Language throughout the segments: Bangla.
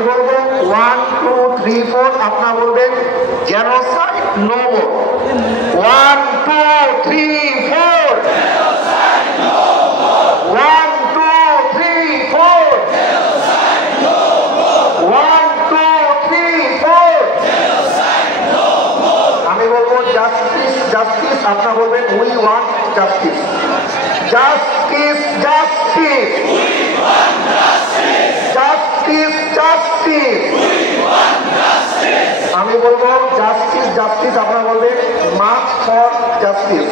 আমি বলবো 1 2 3 4 আপনারা বলবেন genocide no more 1 2 3 4 genocide no more 1 2 3 4 genocide no more 1 2 3 4 genocide no more আমি বলবো জাস্টিস জাস্টিস আপনারা বলবেন we want justice justice justice we want justice justice justice we want justice আমি বলবো জাস্টিস জাস্টিস আপনারা বলবেন march for justice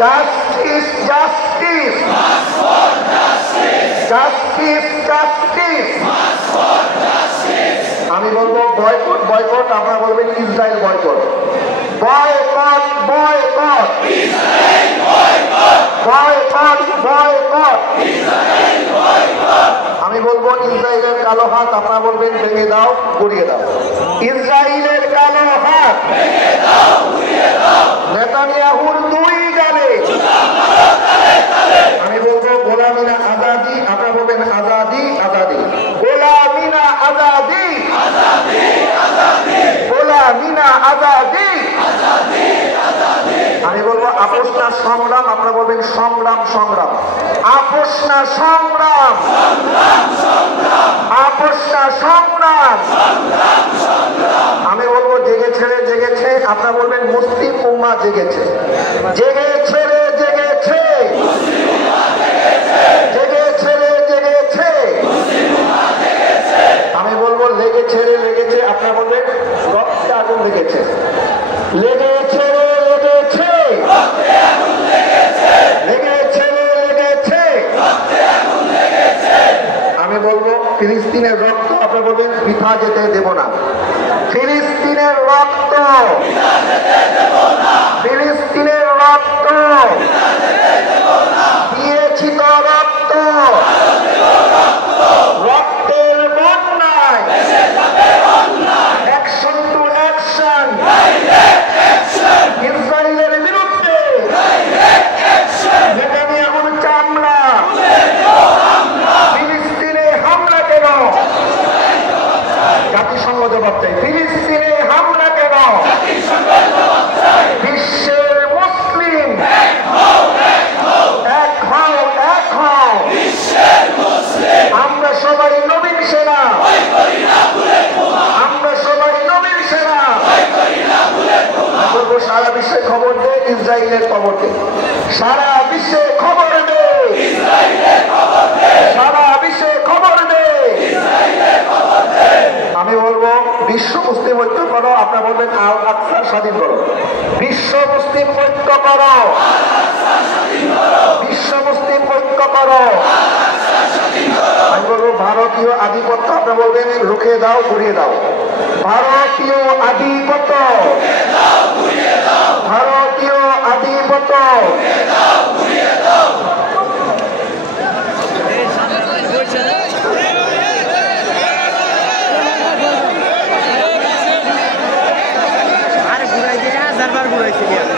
justice justice march for justice justice justice march for justice আমি বলবো বয়কট বয়কট আপনারা বলবেন Israel boycott boycott boycott Israel boycott boycott boycott Israel boycott আমি বলবো ইসরায়েলের কালো হাত আপনারা বলবেন ভেঙে দাও গুড়িয়ে দাও ইসরায়েলের কালো হাত ভেঙে দাও গুড়িয়ে দাও নেতানিয়াহুর দুই গালে আমি বলবো গোলামিনা আজাদি আপনারা বলবেন আজাদি আজাদি গোলামিনা আজাদি আজাদি আজাদি গোলামিনা আজাদি আজাদি আজাদি আমি বলবো আপোষ না সংগ্রাম আপনারা বলবেন সংগ্রাম সংগ্রাম আপোষ না সংগ্রাম সংগ্রাম সংগ্রাম আপোষ না সংগ্রাম সংগ্রাম সংগ্রাম আমি বলবো জেগেছে আপনারা বলবেন মুসলিম উম্মাহ জেগেছে জেগেছে রে জেগেছে মুসলিম উম্মাহ জেগেছে জেগেছে রে জেগেছে মুসলিম উম্মাহ জেগেছে আমি বলবো লেগেছে রে লেগেছে আপনারা বলবেন রক্তে আগুন লেগেছে লেগেছে রে লেগেছে রক্তে আগুন লেগেছে লেগেছে রে লেগেছে রক্তে আগুন লেগেছে আমি বলবো ফিলিস্তিনের রক্ত আপনারা বলবেন বৃথা যেতে দেব না ফিলিস্তিনের রক্ত বৃথা যেতে দেব না ফিলিস্তিনের রক্ত বৃথা যেতে দেব না দিয়েছি তো রক্ত রক্তের বন্যায় ভেসে যাবে অন্যায় action to action direct action ইসরায়েলের বিরুদ্ধে ডাইরেক্ট অ্যাকশন নেতানিয়াহুর চামড়া তুলে দাও আমরা ফিলিস্তিনে হামলা কেন জাতিসংঘ জবাব চাই ফিলিস্তিনে হামলা কেন জাতিসংঘ জবাব চাই বিশ্বের মুসলিম এক হও এক হও এক হও এক হও বিশ্বের মুসলিম আমরা সবাই নবীন সেনা ভয় করি না বুলেট বোমা আমরা সবাই নবীন সেনা ভয় করি না বুলেট বোমা বলবো সারা বিশ্বে খবর দে ইসরায়েলের খবর দে সারা বিশ্বে খবর দে ইসরায়েলের খবর দে সারা বিশ্বে খবর দে ইসরায়েলের খবর দে আমি বলবো বিশ্ব মুসলিম ঐক্য করো আপনারা বলবেন আল আকসা স্বাধীন করো বিশ্ব মুসলিম ঐক্য করো বিশ্ব মুসলিম ঐক্য করো আমি বলবো ভারতীয় আধিপত্য আপনারা বলবেন রুখে দাও ঘুরিয়ে দাও ভারতীয় আধিপত্য ভারতীয় আধিপত্য ঘুরাইছে